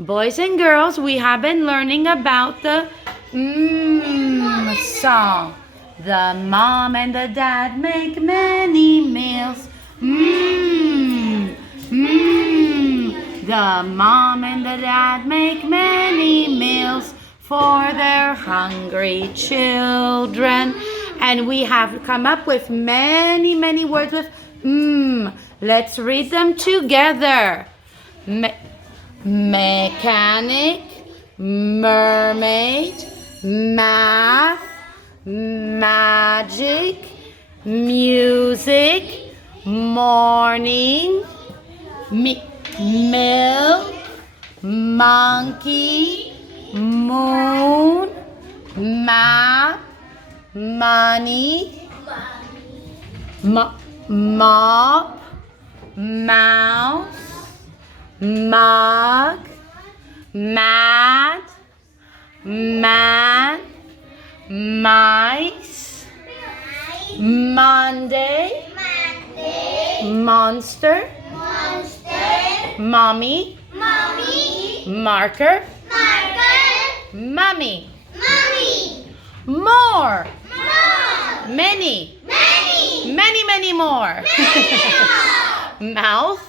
Boys and girls, we have been learning about the song. The mom and the dad make many meals. The mom and the dad make many meals for their hungry children. And we have come up with many words with Let's read them together. Mechanic, mermaid, math, magic, music, morning, milk, monkey, moon, map, money, mop, mouse, mug, mat, man, mice, Monday, monster, mommy, marker, mummy, more, many more, mouth,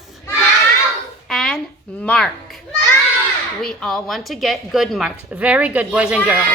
and mark. We all want to get good marks. Very good, boys and girls.